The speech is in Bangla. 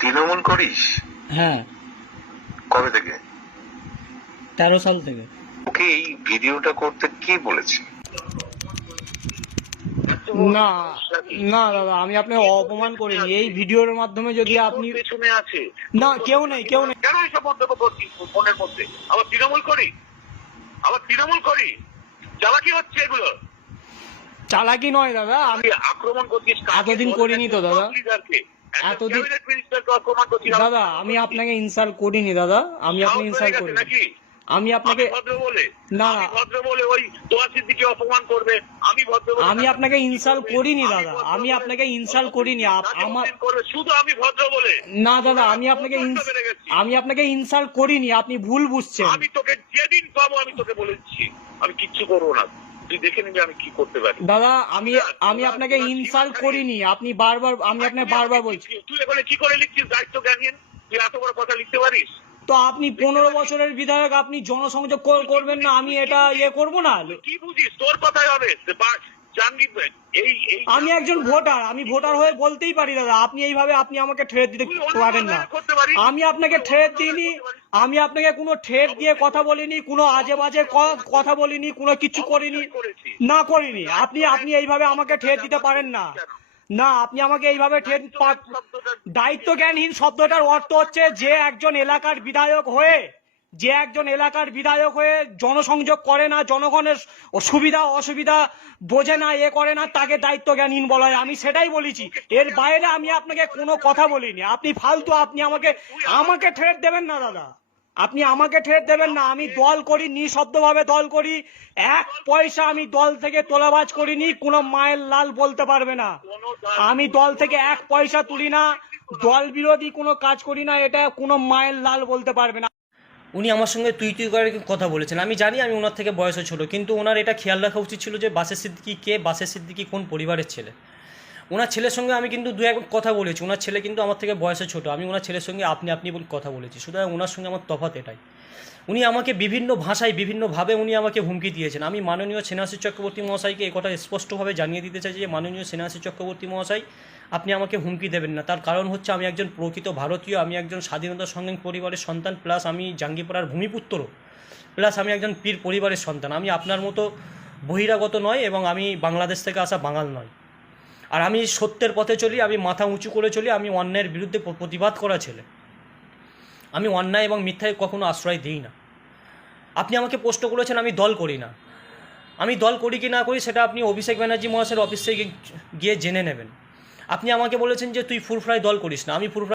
তৃণমূল করিস? হ্যাঁ। কবে থেকে? তেরো সাল থেকে। ওকে এই ভিডিওটা করতে কে বলেছে? না না দাদা আমি আপনাকে অপমান করিনি। এই ভিডিওর মাধ্যমে যদি আপনি পেছনে আছে? না কেউ নেই কেউ নেই। কেন এইসব মন্তব্য করছিস ফোনের মধ্যে? আবার তৃণমূল করি আবার তৃণমূল করি চালাকি হচ্ছে এগুলো। চালাকি নয় দাদা আমি আক্রমণ করছিস এতদিন করিনি তো দাদা। এতদিন- দাদা আমি আপনাকে ইনসাল্ট করিনি দাদা। আমি আপনাকে ইনসাল্ট করিনি। আমি আপনাকে না। ভদ্র বলে ওই তোয়া সিদ্দিকে অপমান করবে। আমি ভদ্র আমি আপনাকে ইনসাল্ট করিনি দাদা। আমি আপনাকে ইনসাল্ট করিনি। আমার শুধু আমি ভদ্র বলে না দাদা আমি আপনাকে। আমি আপনাকে ইনসাল্ট করিনি আপনি ভুল বুঝছেন। আমি তোকে যেদিন পাবো আমি তোকে বলে দিচ্ছি। আমি কিচ্ছু করব না। তুই দেখে নিবি আমি কি করতে পারি। দাদা আমি আমি আপনাকে ইনসাল্ট করিনি আপনি বারবার আমি আপনাকে বারবার বলছি। তুই এখানে কি করে লিখছিস দায়িত্ব জ্ঞানহীন তুই এত বড় কথা লিখতে পারিস? তো আপনি পনেরো বছরের বিধায়ক আপনি জনসংযোগ কর- করবেন না আমি এটা ইয়ে করব না? কি বুঝিস? তোর কথাই হবে। আমি একজন ভোটার আমি ভোটার হয়ে বলতেই পারি দাদা আপনি এইভাবে আপনি আমাকে ঠেট দিতে পারেন না। আমি আপনাকে ঠেট দিইনি। আমি আপনাকে কোনো ঠেট দিয়ে কথা বলিনি কোনো আজে বাজে কথা বলিনি কোনো কিছু করিনি না করিনি। আপনি আপনি এইভাবে আমাকে ঠেট দিতে পারেন না। না আপনি আমাকে এইভাবে ঠেট দায়িত্ব জ্ঞানহীন শব্দটার অর্থ হচ্ছে যে একজন এলাকার বিধায়ক হয়ে যে একজন এলাকার বিধায়ক হয়ে জনসংযোগ করে না, জনগণের সুবিধা অসুবিধা বোঝে না, এ করে না, তাকে দায়িত্ব জ্ঞানহীন বলা হয়। আমি সেটাই বলেছি। এর বাইরে আমি আপনাকে কোনো কথা বলিনি। আপনি ফালতু, আপনি আমাকে আমাকে ঠেট দেবেন না, দাদা। আপনি আমাকে ঠেট দেবেন না। আমি দল করি, নিঃশব্দভাবে দল করি। এক পয়সা আমি দল থেকে তোলাবাজ করিনি, কোনো মায়ের লাল বলতে পারবে না। আমি দল থেকে এক পয়সা তুলি না, দল বিরোধী কোনো কাজ করি না, এটা কোনো মায়ের লাল বলতে পারবে না। উনি আমার সঙ্গে তুই তুই করে কথা বলেছেন। আমি জানি আমি ওনার থেকে বয়সও ছোটো, কিন্তু ওনার এটা খেয়াল রাখা উচিত ছিল যে বাসের সিদ্দিকি কে, বাসের সিদ্দিকি কোন পরিবারের ছেলে। ওনার ছেলের সঙ্গে আমি কিন্তু দু এক কথা বলেছি, ওনার ছেলে কিন্তু আমার থেকে বয়সে ছোটো, আমি ওনার ছেলের সঙ্গে আপনি আপনি কথা বলেছি, সুতরাং ওনার সঙ্গে আমার তফাৎ এটাই। উনি আমাকে বিভিন্ন ভাষায়, বিভিন্নভাবে উনি আমাকে হুমকি দিয়েছেন। আমি মাননীয় সেনাশী চক্রবর্তী মহাশয়কে এই কথা স্পষ্টভাবে জানিয়ে দিতে চাই যে, মাননীয় সেনাশী চক্রবর্তী মহাশয়, আপনি আমাকে হুমকি দেবেন না। তার কারণ হচ্ছে আমি একজন প্রকৃত ভারতীয়, আমি একজন স্বাধীনতা সংগ্রামী পরিবারের সন্তান, প্লাস আমি জাঙ্গিপাড়ার ভূমিপুত্র, প্লাস আমি একজন পীর পরিবারের সন্তান। আমি আপনার মতো বহিরাগত নয় এবং আমি বাংলাদেশ থেকে আসা বাঙাল নয়। আর আমি সত্যের পথে চলি, আমি মাথা উঁচু করে চলি, আমি অন্যায়ের বিরুদ্ধে প্রতিবাদ করা ছেলে। আমি অন্যায় এবং মিথ্যায় কখনো আশ্রয় দিই না। আপনি আমাকে প্রশ্ন করেছেন, আমি দল করি না। আমি দল করি কি না করি, সেটা আপনি অভিষেক ব্যানার্জি মহাশয়ের অফিসে গিয়ে জেনে নেবেন। আপনি আমাকে বলেছেন যে তুই ফুরফ্রাই দল করিস না, আমি ফুরফ্রাই